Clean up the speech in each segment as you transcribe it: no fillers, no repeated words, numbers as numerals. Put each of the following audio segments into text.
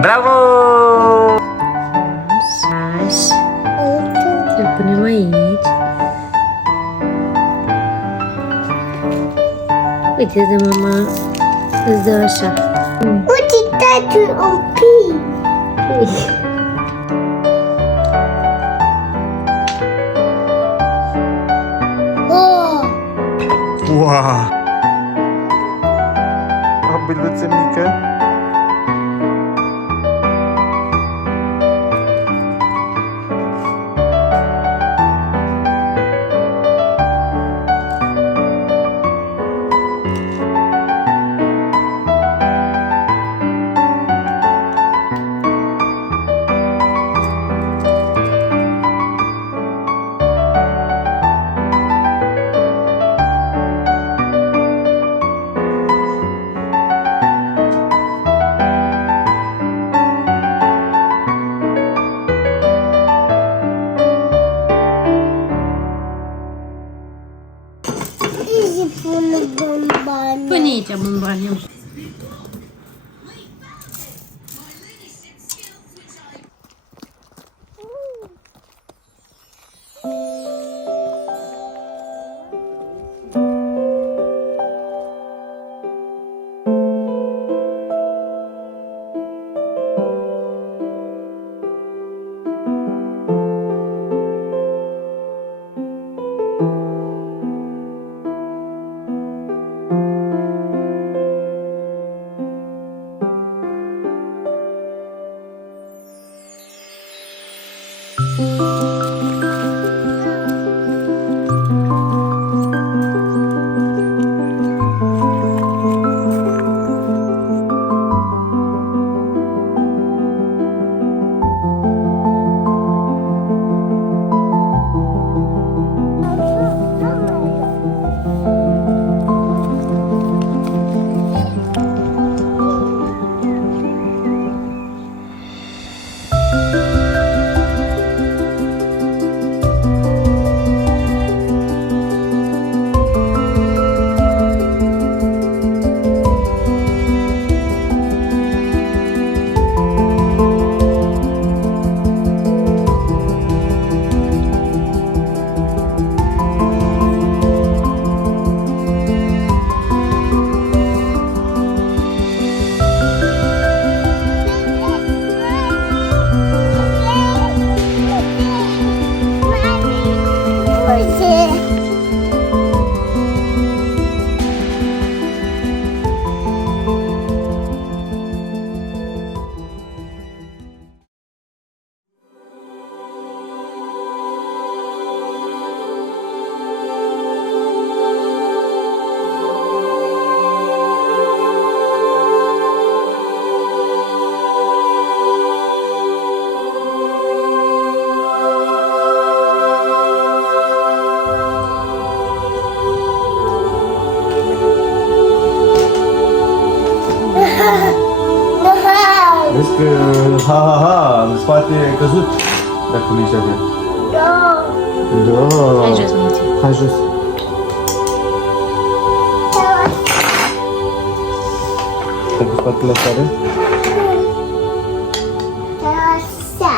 Bravo! Așa. Îl punem aici. Uite de mama îți dă așa. Uite, tati, un pic. Oh! Wow! O biluță mică. Și pun bomboane. Pune aici bomboane. Vezi că ha, în spate e căzut. Dacă nu ești atent. Da. Da. Hai jos, Minți. Hai jos. Stai cu spatele afară. Așa.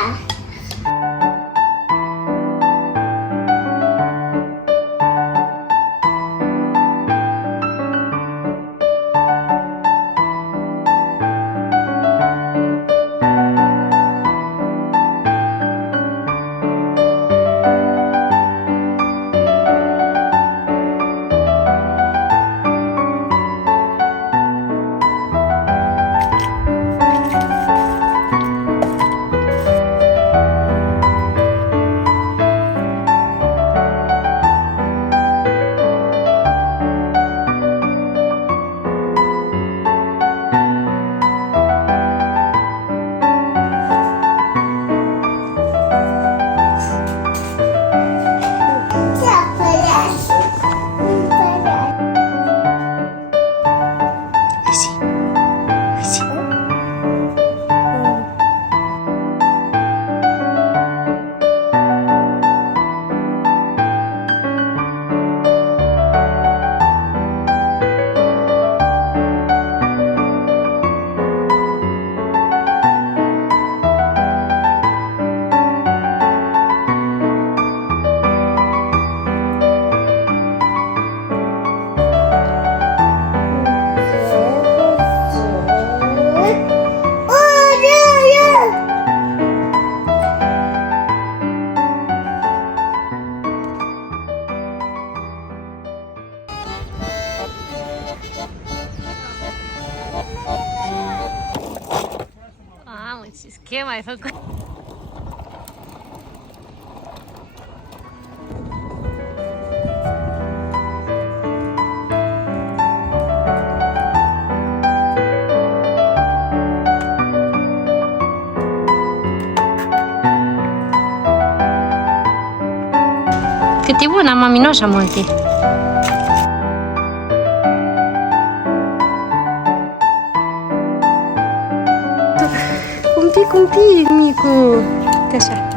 Și schema ai făcut. Cât e bună, mami, nu așa multe. Un pic, micu. Uite așa.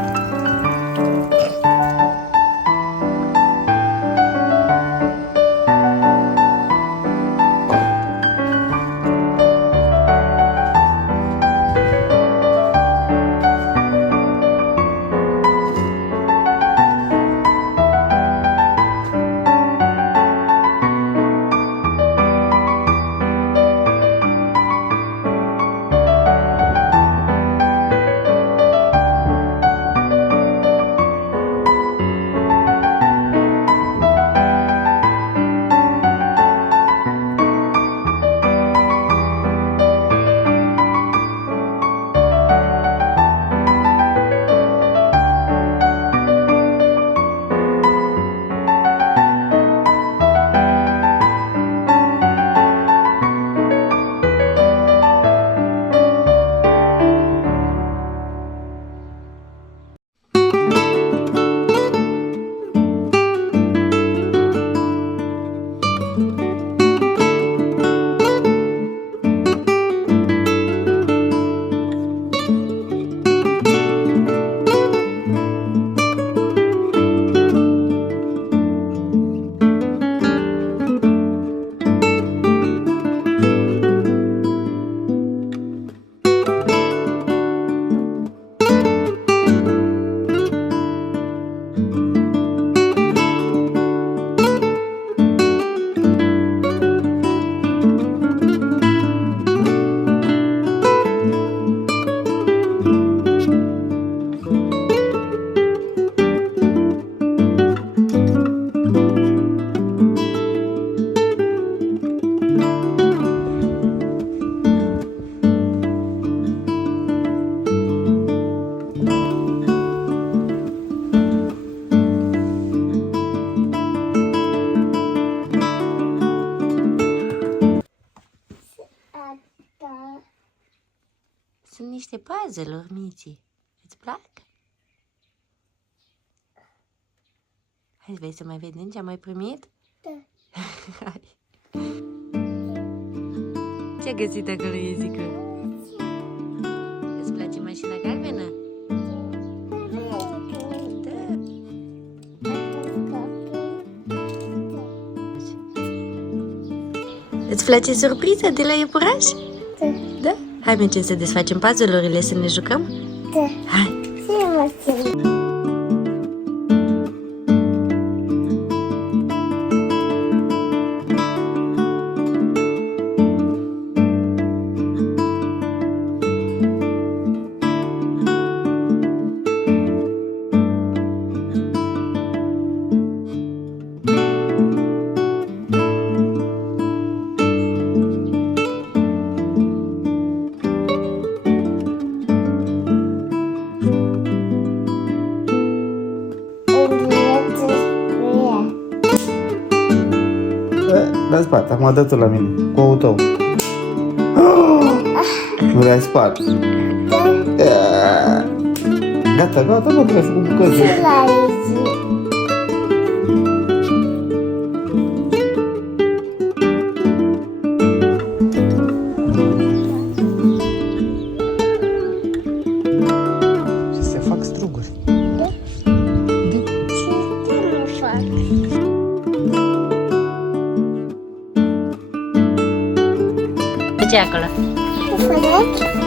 Sunt niște puzzle-uri, Mici. Îți plac? Hai, vrei să mai vedem ce am mai primit? Da. Hai. Ce-ai găsit acolo, Iezică? Îți place mașina galbenă? Da. Îți place surpriza de la iepuraș? Da. Da? Hai, mergem să desfacem puzzle-urile, să ne jucăm? Da. Hai! Ce emoție! L-ai spart, acum dă tu la mine, cu ou tău. Nu l-ai spart. Gata, gata, mă, trebuie să făcut bucăți. Ce l-ai zis? Și se fac struguri. Ce mă fac? Ce e acolo? Ce fac?